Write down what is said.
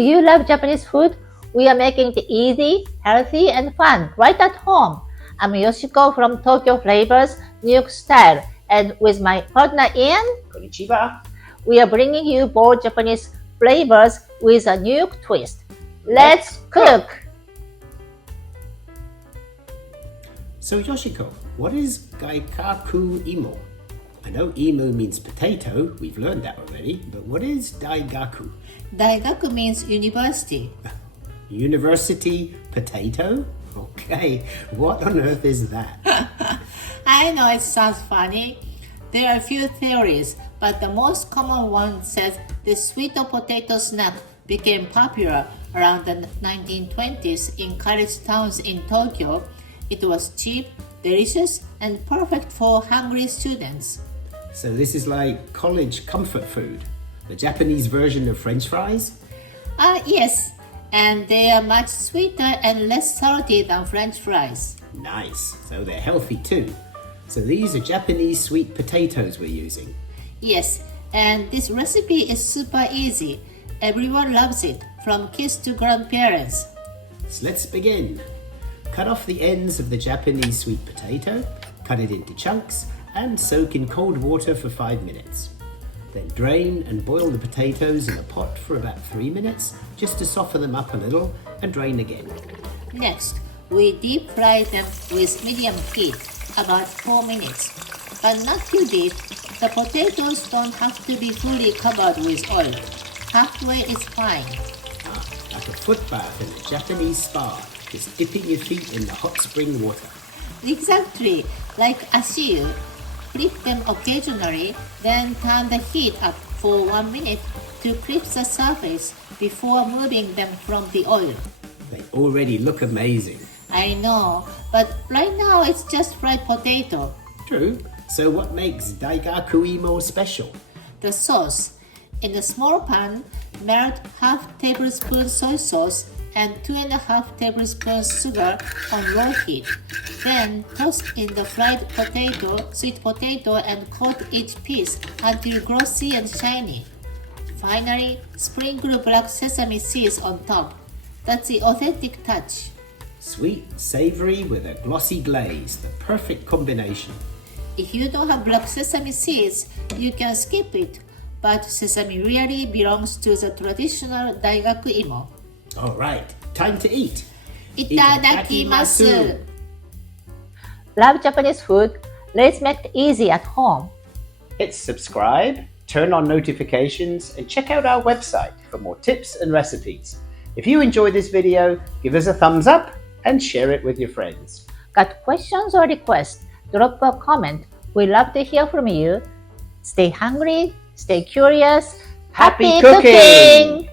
Do you love Japanese food? We are making it easy, healthy, and fun right at home. I'm Yoshiko from Tokyo Flavors, New York Style, and with my partner Ian, Konnichiwa. we are bringing you bold Japanese flavors with a New York twist. Let's cook! So Yoshiko, what is Daigaku Imo? I know Imo means potato, we've learned that already, but what is Daigaku? Daigaku means university. University potato? Okay, what on earth is that? I know it sounds funny. There are a few theories, but the most common one says the sweet potato snack became popular around the 1920s in college towns in Tokyo. It was cheap, delicious, and perfect for hungry students. So this is like college comfort food, the Japanese version of French fries? Yes, and they are much sweeter and less salty than French fries. Nice, so they're healthy too. So these are Japanese sweet potatoes we're using. Yes, and this recipe is super easy. Everyone loves it, from kids to grandparents. So let's begin. Cut off the ends of the Japanese sweet potato, cut it into chunks, and soak in cold water for 5 minutes. Then drain and boil the potatoes in a pot for about 3 minutes, just to soften them up a little, and drain again. Next, we deep fry them with medium heat, about 4 minutes. But not too deep. The potatoes don't have to be fully covered with oil. Halfway is fine. Like a foot bath in a Japanese spa, just dipping your feet in the hot spring water. Exactly, like ashiu. Flip them occasionally, then turn the heat up for 1 minute to crisp the surface before moving them from the oil. They already look amazing. I know, but right now it's just fried potato. True. So what makes Daigaku Imo special? The sauce. In a small pan, melt half tablespoon soy sauce and 2.5 tablespoons sugar on low heat. Then toss in the fried potato, sweet potato, and coat each piece until glossy and shiny. Finally, sprinkle black sesame seeds on top. That's the authentic touch. Sweet, savory with a glossy glaze, the perfect combination. If you don't have black sesame seeds, you can skip it, but sesame really belongs to the traditional Daigaku Imo. All right, time to eat. Itadakimasu! Love Japanese food? Let's make it easy at home. Hit subscribe, turn on notifications, and check out our website for more tips and recipes. If you enjoyed this video, give us a thumbs up and share it with your friends. Got questions or requests? Drop a comment. We love to hear from you. Stay hungry, stay curious. Happy cooking!